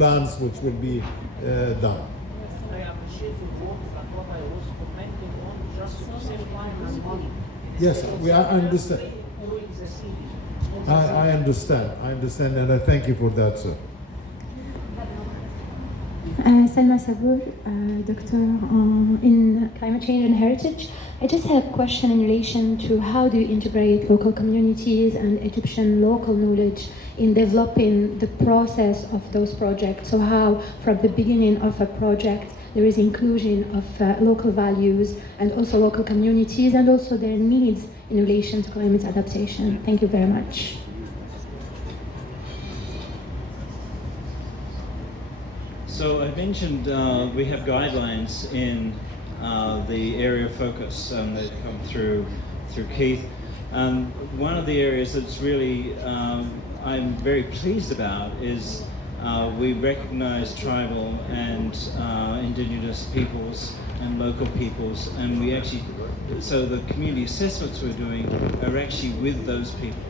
plans which will be done. I appreciate your work, but what I was commenting on just to save time and money. Yes, I understand. I understand, and I thank you for that, sir. Salma Sabur, Doctor in Climate Change and Heritage. I just have a question in relation to how do you integrate local communities and Egyptian local knowledge in developing the process of those projects? So how, from the beginning of a project, there is inclusion of local values and also local communities and also their needs in relation to climate adaptation. Thank you very much. So I mentioned we have guidelines in the area of focus that come through Keith. One of the areas that's really I'm very pleased about is we recognize tribal and indigenous peoples and local peoples, and we actually, so the community assessments we're doing are actually with those people.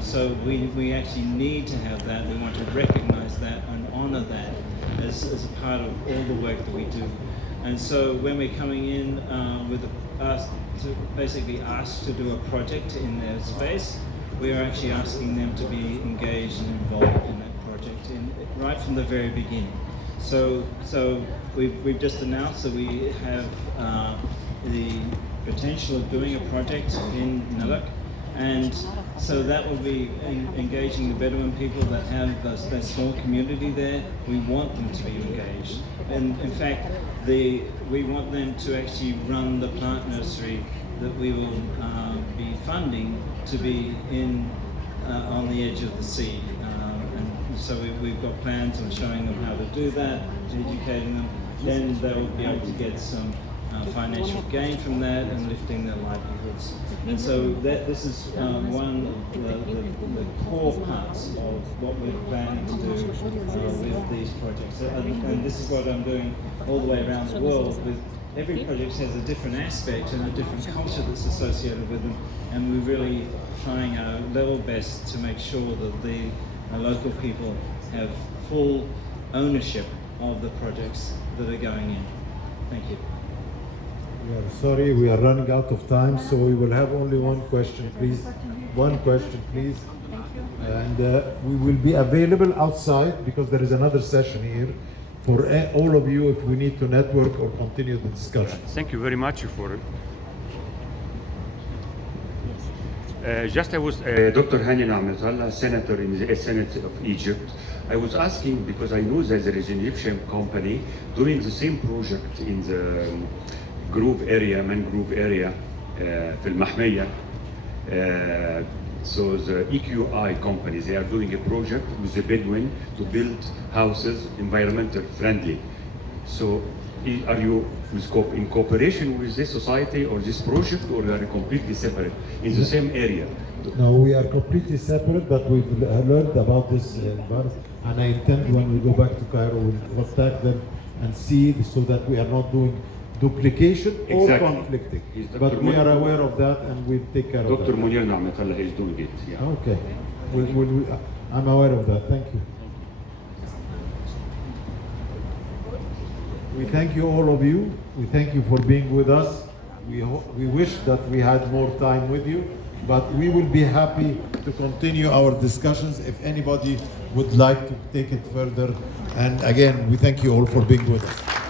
So we actually need to have that. We want to recognize that and honor that as a part of all the work that we do. And so when we're coming in with us to basically ask to do a project in their space, we are actually asking them to be engaged and involved in that project right from the very beginning. So we've just announced that we have the potential of doing a project in Nalak, and so that will be engaging the Bedouin people that have that small community there. We want them to be engaged, and in fact, we want them to actually run the plant nursery that we will be funding to be in on the edge of the sea. And so we've got plans on showing them how to do that, educating them. Then they'll be able to get some financial gain from that and lifting their livelihoods. And so this is one of the core parts of what we're planning to do with these projects. And this is what I'm doing all the way around the world. With every project has a different aspect and a different culture that's associated with them, and we're really trying our level best to make sure that the local people have full ownership of the projects that are going in. Thank you. We are sorry, we are running out of time, so we will have only one question, please. One question, please. And we will be available outside because there is another session here for all of you if we need to network or continue the discussion. Thank you very much for it. Just I was Dr. Hani Namatullah, Senator in the Senate of Egypt. I was asking because I know that there is an Egyptian company doing the same project in the mangrove area في المحمية. So the EQI company, they are doing a project with the Bedouin to build houses environmental friendly. So are you in cooperation with this society or this project, or are you completely separate in the same area? No, we are completely separate, but we've learned about this Bars, and I intend when we go back to Cairo, we'll contact them and see so that we are not doing duplication or conflicting. But we are aware of that and we'll take care of that. Dr. Munir Namatullah is doing it. Yeah. Okay. I'm aware of that. Thank you. We thank you, all of you. We thank you for being with us. We wish that we had more time with you, but we will be happy to continue our discussions if anybody would like to take it further. And again, we thank you all for being with us.